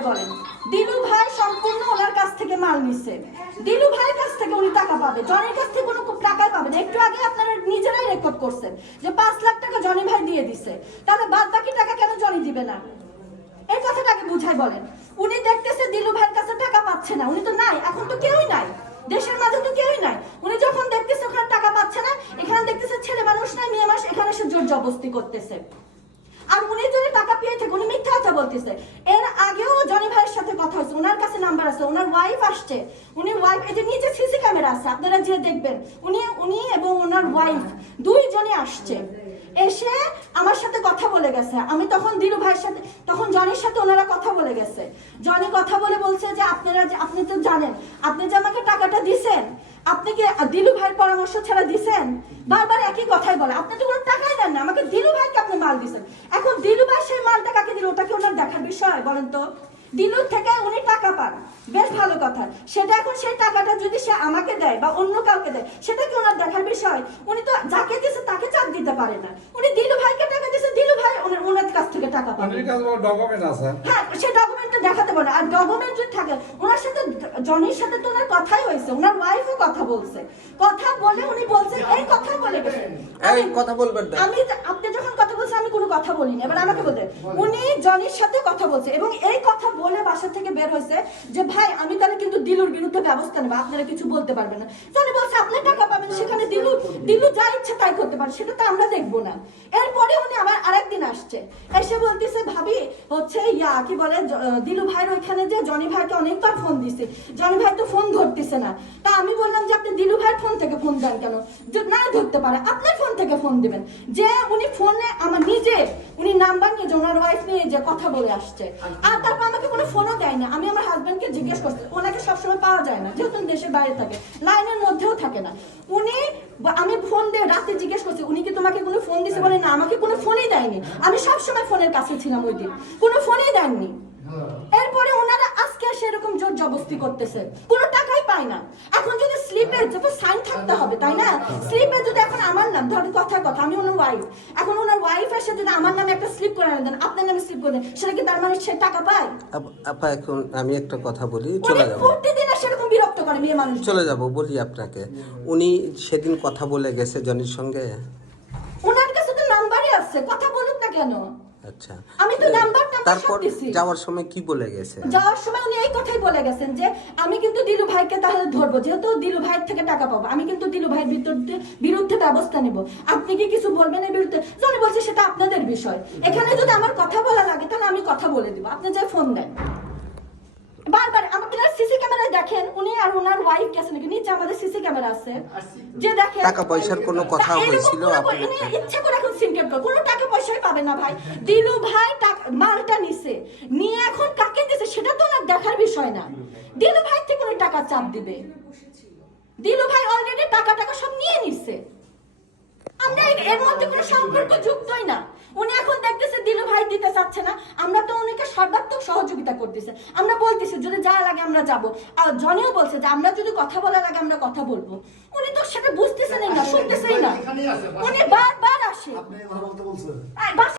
আমাকে বলেন, দিলু ভাই সম্পূর্ণ ওনার কাছ থেকে মাল নিচ্ছে, দিলু ভাইয়ের কাছ থেকে উনি টাকা পাবে, জনির কাছ থেকে কোনো টাকাই পাবে না। একটু আগে আপনারা নিজেরাই রেকর্ড করছেন যে 5 লাখ টাকা জনি ভাই দিয়ে দিছে, তাহলে বাদ বাকি টাকা কেন জনি দিবে না? এই কথাটাকে বুঝাই বলেন। উনি দেখতেছে দিলু ভাইয়ের কাছে টাকা পাচ্ছে না, উনি তো নাই, এখন তো কেউই নাই, দেশের মাঝে তো কেউই নাই। উনি যখন দেখতেছে ওখানে টাকা পাচ্ছে না, এখানে দেখতেছে ছেলে মানুষ নাই, মেয়ে মানুষ, এখানে সে জোর জবরদস্তি করতেছে। আর উনি যদি টাকা পেয়ে থাকে, উনি মিথ্যা কথা বলতেছে। এর আগেও জনি ভাইয়ের সাথে কথা হয়েছে, ওনার কাছে নাম্বার আছে, ওনার ওয়াইফ আসছে, উনি ওয়াইফ, এই যে নিচে সিসি ক্যামেরা আছে, আপনারা যে দেখবেন, উনি এবং ওনার ওয়াইফ দুইজনই আসছে, এসে আমার সাথে কথা বলে গেছে। আমি তখন দিলু ভাইয়ের সাথে, তখন জনির সাথে ওনারা কথা বলে গেছে। জনি কথা বলে বলছে যে আপনি তো জানেন, আপনি যে আমাকে টাকাটা দিছেন, আপনি কি দিলু ভাইয়ের পরামর্শ ছাড়া দিছেন? বারবার একই কথাই বলে, আপনি তো কোনো টাকাই দেন না, আমাকে দিলু ভাইকে আপনি মাল দিছেন। এখন দিলু ভাই সেই মালটা কাকে দিল, ওটা কি ওনার দেখার বিষয় বলেন তো? দিলুর থেকে উনি টাকা পান, বেশ ভালো কথা, সেটা এখন সেই টাকাটা যদি সে আমাকে দেয় বা অন্য কাউকে দেয়, সেটা কি ওনার দেখার বিষয়? উনি তো যাকে দিয়েছে তাকে চাপ দিতে পারে না, উনি দিলু ভাইকে টাকা দিয়েছে, দিলু ভাই ওনার কাছ থেকে টাকা পাবে। হ্যাঁ, সে ডকুমেন্টটা দেখাতে পারে, আর ডকুমেন্ট যদি থাকে, ওনার সাথে জনির সাথে তো ওনার কথাই হয়েছে, ওনার ওয়াইফও কথা বলছে, কথা বলে উনি বলছে এই কথা বলে গেছেন, এই কথা বলবেন না। আমি আপনি যখন কথা বলছেন আমি কোনো কথা বলিনি, এবার আমাকে বলতে, উনি জনির সাথে কথা বলছে এবং এই কথা বলে বাসা থেকে বের হয়েছে যে ভাই আমি তাহলে কিন্তু দিলুর বিরুদ্ধে ব্যবস্থা নেব, আপনারা কিছু বলতে পারবেন না। জনি বলছে আপনি টাকা পাবেন, সেখানে দিলু যা ইচ্ছে তাই করতে পারে, সেটা তো আমরা দেখবো না। এরপরে উনি আবার আরেকদিন আসছে, এসে বলতেছে ভাবি হচ্ছে কি বলে, দিলু ভাইয়ের ওইখানে যে জনি ভাইকে অনেকবার ফোন দিছে, জনি ভাই তো ফোন ধরতেছে না। তা আমি বললাম যে আপনি দিলু ভাইয়ের ফোন থেকে ফোন দেন কেন, না ধরতে পারে আপনার ফোন থেকে ফোন দিবেন। যে উনি ফোনে আমার নিজে উনি নাম্বার নিয়ে যে ওনার ওয়াইফ নিয়ে যে কথা বলে আসছে, আর তারপর আমাকে কোনো ফোনও দেয় না। আমি আমার হাজবেন্ডকে জিজ্ঞেস করছি, ওনাকে সবসময় পাওয়া যায় না, যেহেতু দেশের বাইরে থাকে, লাইনের মধ্যেও থাকে না। আমি ফোন দিয়ে রাতে জিজ্ঞেস করছি উনি কি তোমাকে কোনো ফোন দিছে, বলে না আমাকে কোনো ফোনই দেয়নি, আমি সবসময় ফোনের কাছে ছিলাম, ওই দিন কোনো ফোনই দেননি। এরপরে ওনারা আজকে সেরকম জোর জবরদস্তি করতেছে, কোনো টাকাই পায় না। এখন যদি স্লিপে সাইন থাকতে হবে, তাই না? স্লিপে যদি এখন আমার নাম, ধরেন কথার কথা আমি ওনার ওয়াইফ, এখন ওনার ওয়াইফ এসে যদি আমার নামে একটা স্লিপ করে দেন, আপনার নামে স্লিপ করে দেন, সেটা কি তার মানে সে টাকা পায়? আপা এখন আমি একটা কথা বলি, চলে যাব, প্রতিদিন সেরকম বিরক্ত করে মেয়ে মানুষ। চলে যাব বলি আপনাকে, উনি সেদিন কথা বলে গেছে জনির সঙ্গে, ওনার কাছে তো নাম্বারই আছে, কথা বলুন না কেন? আচ্ছা, আমি তো নাম্বারটা তারপর যাওয়ার সময় কি বলে গেছে? যাওয়ার সময় উনি এই কথাই বলে গেছেন যে আমি কিন্তু দিলু ভাইকে তাহলে ধরবো, যেহেতু দিলু ভাইয়ের থেকে টাকা পাবো, আমি কিন্তু দিলু ভাইয়ের বিরুদ্ধে ব্যবস্থা নেব, আপনি কি কিছু বলবেন এর বিরুদ্ধে? জনি বলছে সেটা আপনাদের বিষয়, এখানে যদি আমার কথা বলা লাগে তাহলে আমি কথা বলে দিব, আপনি যে ফোন দেন। বারবার আমাদের সিসি ক্যামেরায় দেখেন, উনি আর ওনার ওয়াইফ গেছে নাকি নিচে, আমাদের সিসি ক্যামেরা আছে, যে দেখেন টাকা পয়সার কোনো কথা হয়েছিল? আপনি ইচ্ছা করে এখন সিনকেট করে কোনো টাকা পয়সাই পাবে না ভাই। দিলু ভাই মালটা নিছে, নিয়ে এখন কাকে দিছে সেটা তো ওনার দেখার বিষয় না। দিলু ভাই থেকে উনি টাকা চাপ দিবে, দিলু ভাই অলরেডি টাকা সব নিয়ে নিছে, আমরা এর মধ্যে কোনো সম্পর্ক যুক্তই না। উনি এখন দেখতেছে দিলু ভাই দিতে চাচ্ছে না, আমরা তো উনিকে সর্বাত্মক সহযোগিতা করতেছে, আমরা বলতেছি যদি যা লাগে আমরা যাব। আর জনিও বলছে যে আমরা যদি কথা বলা লাগে আমরা কথা বলবো, উনি তো সেটা বুঝতেছেন না, শুনতেছেই না, উনি বারবার আসে।